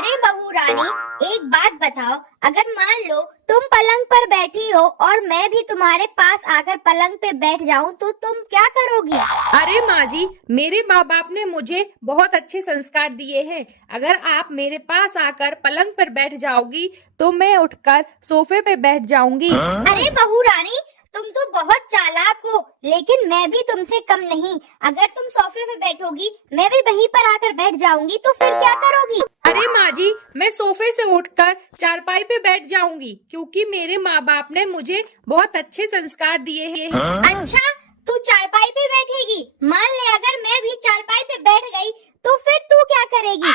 अरे बहू रानी, एक बात बताओ, अगर मान लो तुम पलंग पर बैठी हो और मैं भी तुम्हारे पास आकर पलंग पे बैठ जाऊं तो तुम क्या करोगी? अरे माँ जी, मेरे माँ बाप ने मुझे बहुत अच्छे संस्कार दिए हैं। अगर आप मेरे पास आकर पलंग पर बैठ जाओगी तो मैं उठकर सोफे पे बैठ जाऊंगी। अरे बहू रानी, तुम तो बहुत चालाक हो, लेकिन मैं भी तुमसे कम नहीं। अगर तुम सोफे पे बैठोगी, मैं भी वहीं पर आकर बैठ जाऊंगी, तो फिर क्या करोगी? अरे माँ जी, मैं सोफे से उठकर चारपाई पे बैठ जाऊंगी, क्योंकि मेरे माँ बाप ने मुझे बहुत अच्छे संस्कार दिए हैं। अच्छा, तू चारपाई पे बैठेगी? मान ले अगर मैं भी चारपाई पे बैठ गई, तो फिर तू क्या करेगी?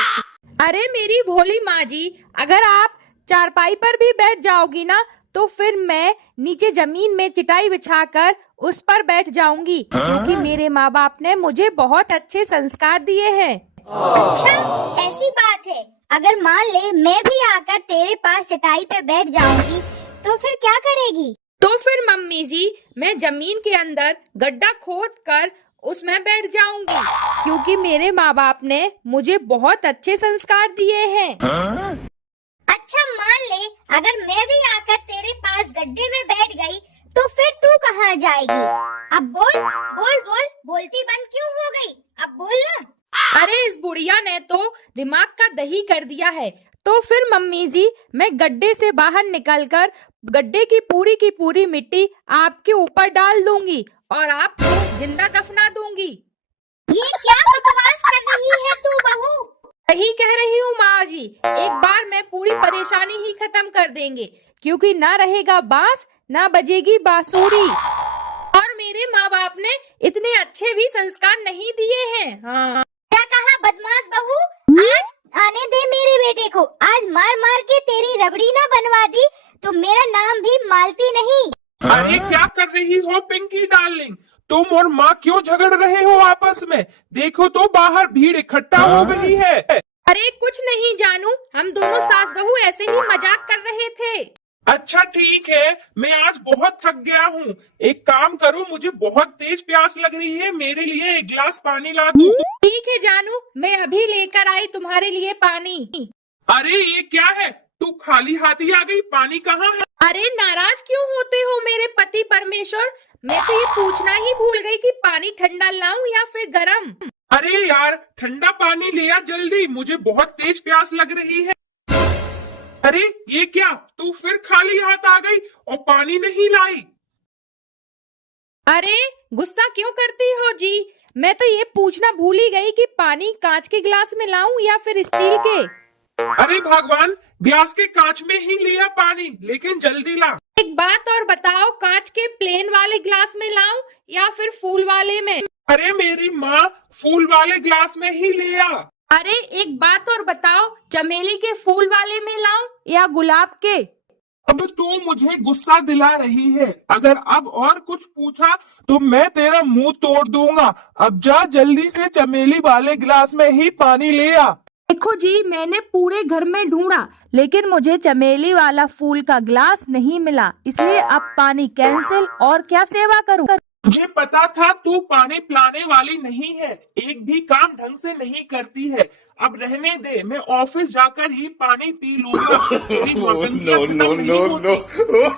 अरे मेरी भोली माँ जी, अगर आप चारपाई पर भी बैठ जाओगी ना, तो फिर मैं नीचे जमीन में चटाई बिछाकर उस पर बैठ जाऊंगी, क्योंकि मेरे माँ बाप ने मुझे बहुत अच्छे संस्कार दिए हैं। अच्छा, ऐसी बात है। अगर मान ले मैं भी आकर तेरे पास चटाई पे बैठ जाऊंगी, तो फिर क्या करेगी? तो फिर मम्मी जी, मैं जमीन के अंदर गड्ढा खोद कर उसमें बैठ जाऊंगी, क्योंकि मेरे माँ बाप ने मुझे बहुत अच्छे संस्कार दिए हैं। अच्छा, मान ले अगर मैं भी आकर तेरे पास गड्ढे में बैठ गई, तो फिर तू कहाँ जाएगी? अब बोल बोल बोल, बोलती बंद क्यों हो गई? अब बोल ना। अरे इस बुढ़िया ने तो दिमाग का दही कर दिया है। तो फिर मम्मी जी, मैं गड्ढे से बाहर निकलकर गड्ढे की पूरी मिट्टी आपके ऊपर डाल दूंगी और आपको जिंदा दफना दूंगी। ये क्या बकवास कर रही है तू बहू? सही कह रही हूँ माँ जी, एक बार में पूरी परेशानी ही खत्म कर देंगे, क्योंकि ना रहेगा बांस ना बजेगी बांसुरी। और मेरे माँ बाप ने इतने अच्छे भी संस्कार नहीं दिए हैं। हाँ। क्या कहा बदमाश बहू? आज आने दे मेरे बेटे को। आज मार मार के तेरी रबड़ी ना बनवा दी तो मेरा नाम भी मालती नहीं। अरे क्या कर रही हो पिंकी डार्लिंग? तुम और माँ क्यों झगड़ रहे हो आपस में? देखो तो बाहर भीड़ इकट्ठा हो गई है। अरे कुछ नहीं जानू, हम दोनों सास बहू ऐसे ही मजाक कर रहे थे। अच्छा ठीक है, मैं आज बहुत थक गया हूँ। एक काम करो, मुझे बहुत तेज प्यास लग रही है, मेरे लिए एक गिलास पानी ला दो। ठीक है जानू, मैं अभी लेकर आई तुम्हारे लिए पानी। अरे ये क्या है? तू खाली हाथी आ गई, पानी कहाँ है? अरे नाराज क्यों होते हो मेरे पति परमेश्वर? मैं तो ये पूछना ही भूल गई कि पानी ठंडा लाऊं या फिर गरम। अरे यार, ठंडा पानी ले आ जल्दी, मुझे बहुत तेज प्यास लग रही है। अरे ये क्या, तू फिर खाली हाथ आ गई और पानी नहीं लाई? अरे गुस्सा क्यों करती हो जी? मैं तो ये पूछना भूल ही गई कि पानी कांच के गिलास में लाऊं या फिर स्टील के। अरे भगवान, ग्लास के कांच में ही लिया पानी, लेकिन जल्दी ला। एक बात और बताओ, कांच के प्लेन वाले ग्लास में लाऊं या फिर फूल वाले में? अरे मेरी माँ, फूल वाले ग्लास में ही ले आ। अरे एक बात और बताओ, चमेली के फूल वाले में लाऊं या गुलाब के? अब तू मुझे गुस्सा दिला रही है। अगर अब और कुछ पूछा तो मैं तेरा मुंह तोड़ दूंगा। अब जा जल्दी से चमेली वाले गिलास में ही पानी ले आ। देखो जी, मैंने पूरे घर में ढूंढा, लेकिन मुझे चमेली वाला फूल का ग्लास नहीं मिला, इसलिए अब पानी कैंसिल। और क्या सेवा करूं? मुझे पता था तू पानी पिलाने वाली नहीं है, एक भी काम ढंग से नहीं करती है। अब रहने दे, मैं ऑफिस जाकर ही पानी पी लूंगा। तेरी नौटंकियां खत्म नहीं होती।